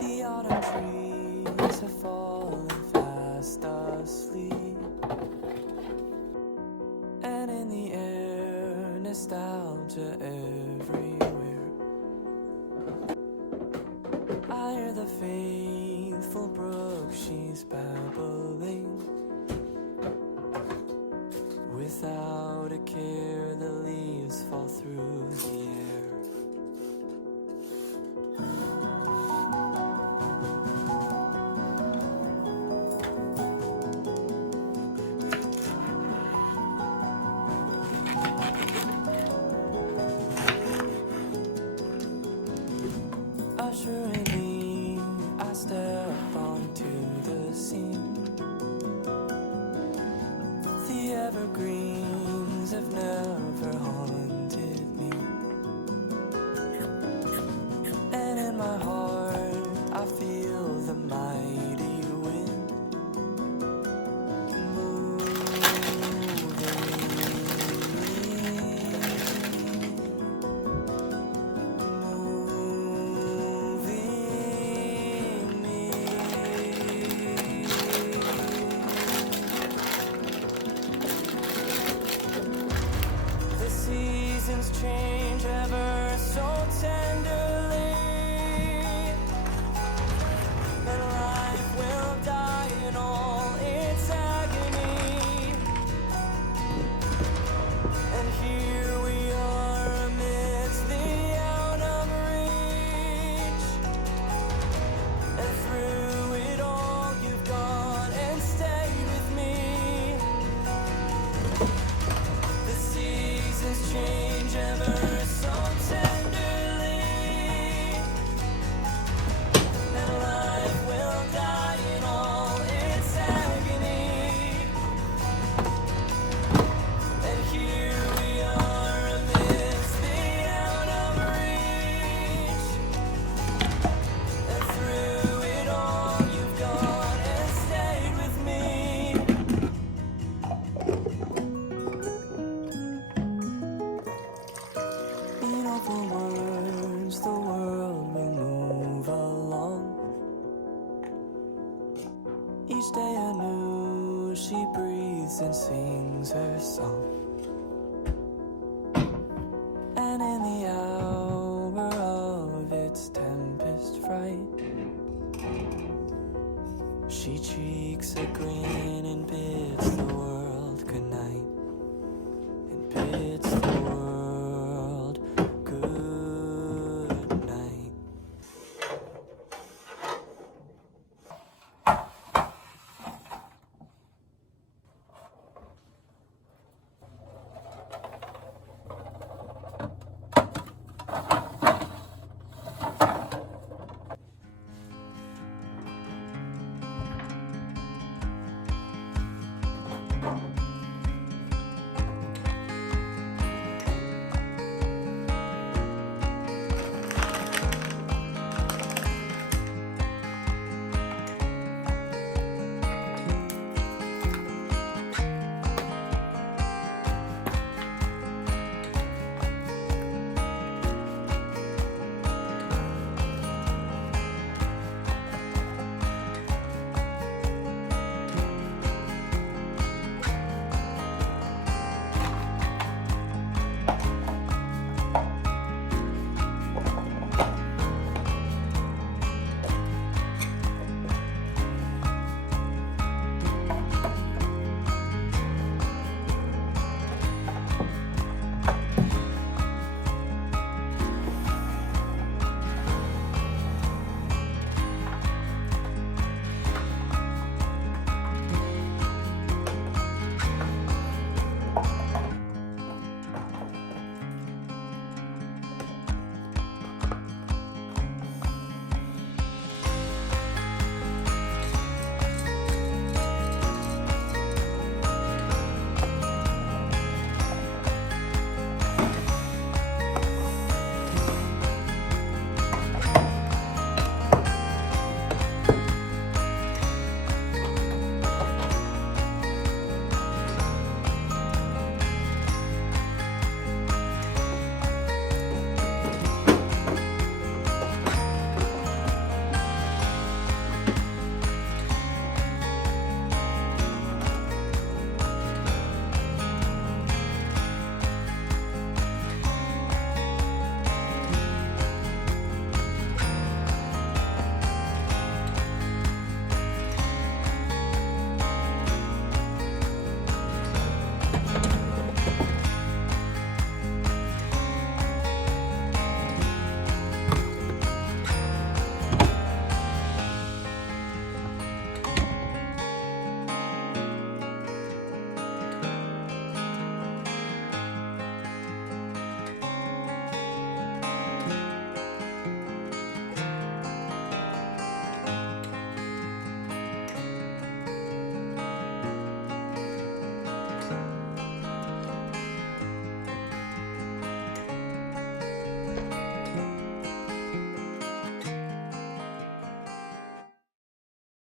The autumn trees have fallen fast asleep, and in the air, nostalgia everywhere. I hear the faithful brook, she's babbling. Without a care, the leaves fall through the air. Ushering, I step onto the scene. The evergreens have never haunted me, and in my heart I feel the mighty wind moving me. The seasons change ever so tenderly, and life will die in all its agony. And here we are amidst the out of reach, and through it all you've gone and stayed with me. The seasons change ever so tenderly, and life will die in all its agony. And here we are amidst the out of reach, and through it all you've gone and stayed with me. In open words, the world will move along. Each day anew, she breathes and sings her song. And in the hour of its tempest fright, she cheeks a grin and bids the world good night, and bids the world